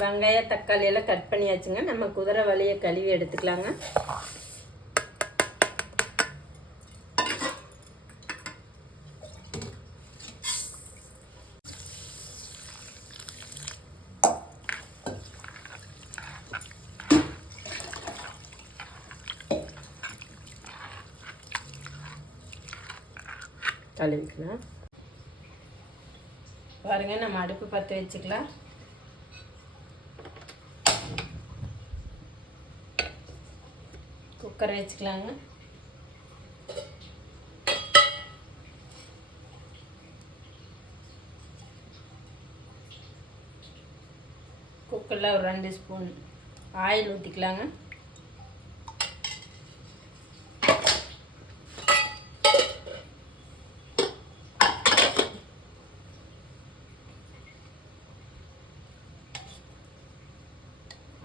வெங்காயம் தக்காளி எல்லாம் கட் பண்ணியாச்சுங்க. நம்ம குதிரைவாலியை கழுவி எடுத்துக்கலாங்க. கழுவிக்கலாம். பாருங்க, நம்ம அடுப்பு பற்ற வச்சுக்கலாம். குக்கரை வச்சுக்கலாங்க. குக்கரில் ஒரு 2 ஸ்பூன் ஆயில் ஊற்றிக்கலாங்க.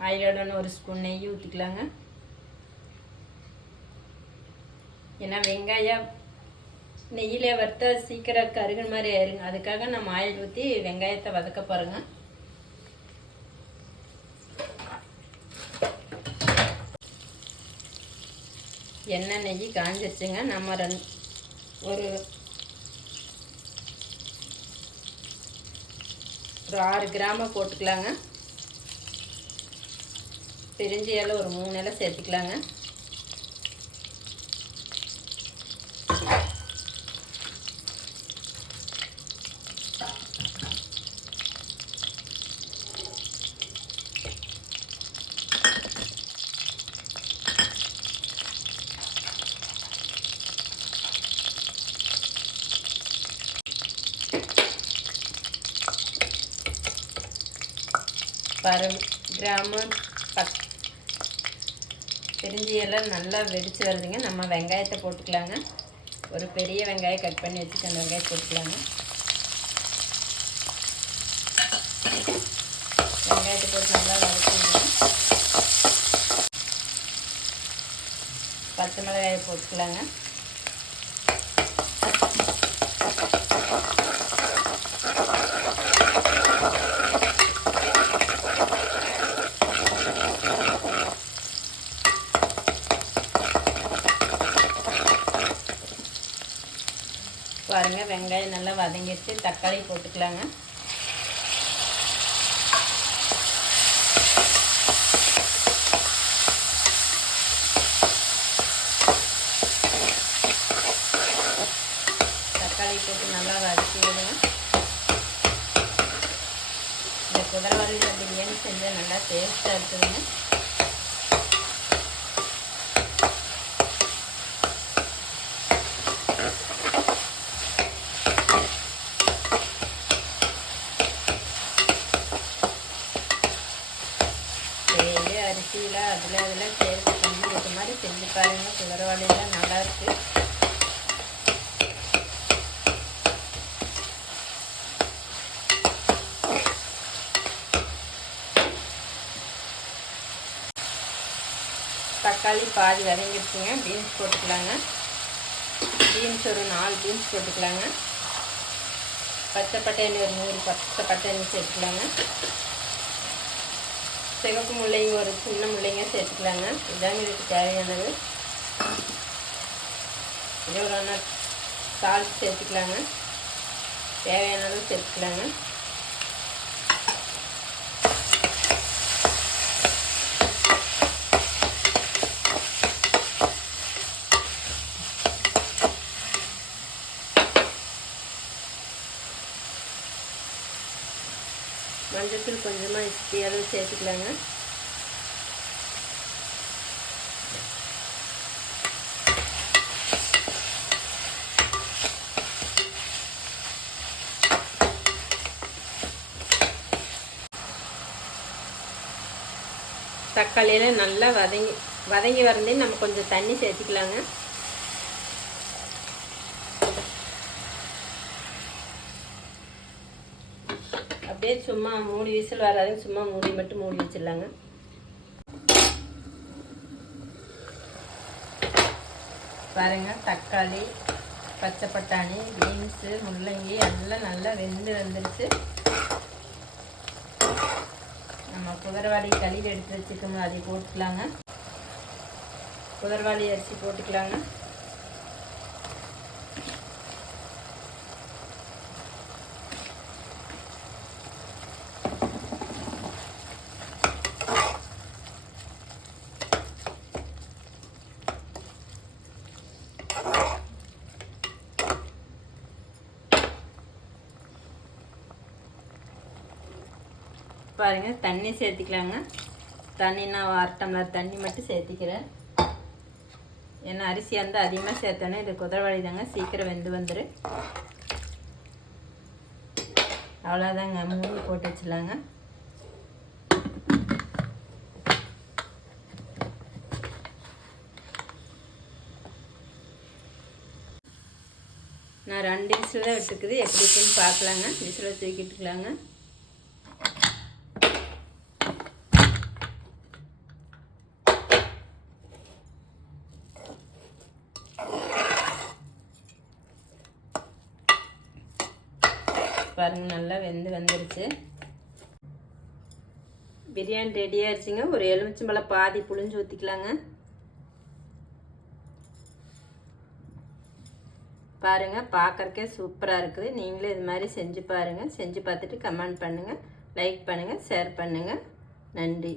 ஆயிலோட 1 ஸ்பூன் நெய் ஊற்றிக்கலாங்க. ஏன்னா வெங்காயம் நெய்யிலே வறுத்தா சீக்கிரம் கருகுன மாதிரி ஆயிருங்க. அதுக்காக நம்ம ஆயில் ஊற்றி வெங்காயத்தை வதக்க பாருங்க. எண்ணெய் நெய் காஞ்சிருச்சுங்க. நம்ம ஒரு 6 கிராம் போட்டுக்கலாங்க. பிரிஞ்சி இலை ஒரு 3 இலை சேர்த்துக்கலாங்க. கிராம பிரிஞ்சி எல்லாம் நல்லா வெடிச்சு வருதுங்க. நம்ம வெங்காயத்தை போட்டுக்கலாங்க. ஒரு பெரிய வெங்காயம் கட் பண்ணி வச்சுட்டு அந்த வெங்காயத்தை போட்டுக்கலாங்க. வெங்காயத்தை போட்டு நல்லா வதக்கிங்க. பச்சை மிளகாயை போட்டுக்கலாங்க. பாருங்க, வெங்காயம் நல்லா வதங்கிடுச்சு. தக்காளி போட்டுக்கலாங்க. தக்காளி போட்டு நல்லா வதக்கி விடுங்க. இந்த குதிரைவாலியில் பிரியாணி செஞ்சால் நல்லா டேஸ்ட்டாக இருக்குதுங்க. அரிசியில் அதில் சேர்த்து செஞ்சு இது மாதிரி செஞ்சு பாருங்கள். குதிரைவாலியில் நல்லாயிருக்கு. தக்காளி பாதி வதங்கிடுச்சுங்க. பீன்ஸ் போட்டுக்கலாங்க. பீன்ஸ் ஒரு 4 பீன்ஸ் போட்டுக்கலாங்க. பச்சை பட்டாணி ஒரு 100 பச்சை பட்டாணி சேர்த்துக்கலாங்க. சிவப்பு முள்ளைங்க ஒரு சின்ன முள்ளைங்க சேர்த்துக்கலாங்க. இதாங்க இதுக்கு தேவையானது. இதே ஒரு சால்ட் சேர்த்துக்கலாங்க. தேவையானது சேர்த்துக்கலாங்க. மஞ்சத்தூள் கொஞ்சமாக இப்படி அளவு சேர்த்துக்கலாங்க. தக்காளியில் நல்லா வதங்கி வரந்தே நம்ம கொஞ்சம் தண்ணி சேர்த்துக்கலாங்க. அப்படியே சும்மா 3 விசில் வராதுங்க. சும்மா மட்டும் மூடி வச்சிடலாங்க. பாருங்க, தக்காளி பச்சை பட்டாணி பீன்ஸு முள்ளங்கி எல்லாம் நல்லா வெந்து வந்துருச்சு. நம்ம நம்ம குதிரைவாளி கழுவி எடுத்து வச்சுக்கோங்க, அதை போட்டுக்கலாங்க. குதிரைவாளி அரிசி போட்டுக்கலாங்க. பாருங்க, தண்ணி சேர்த்திக்கலாங்க. தண்ணி நான் 1/2 டம்ளர் தண்ணி மட்டும் சேர்த்திக்கிறேன். ஏன்னா அரிசியாக இருந்தால் அதிகமாக சேர்த்தோன்னே இது குதிரைவாளி தாங்க, சீக்கிரம் வெந்து வந்துடும். அவ்வளோதாங்க, மூடி போட்டு வச்சிடலாங்க. நான் 2 விசில் தான் விட்டுருக்குது, எப்படி இருக்குன்னு பார்க்கலாங்க. விசிலை தூக்கிட்டுக்கலாங்க. பாருங்கள், நல்லா வந்துருச்சு. பிரியாணி ரெடி ஆயிடுச்சுங்க. ஒரு எலுமிச்சம்பழம் பாதி புளிஞ்சு ஊற்றிக்கலாங்க. பாருங்கள், பார்க்குறக்கே சூப்பராக இருக்குது. நீங்களே இது மாதிரி செஞ்சு பாருங்கள். செஞ்சு பார்த்துட்டு கமெண்ட் பண்ணுங்கள், லைக் பண்ணுங்கள், ஷேர் பண்ணுங்கள். நன்றி.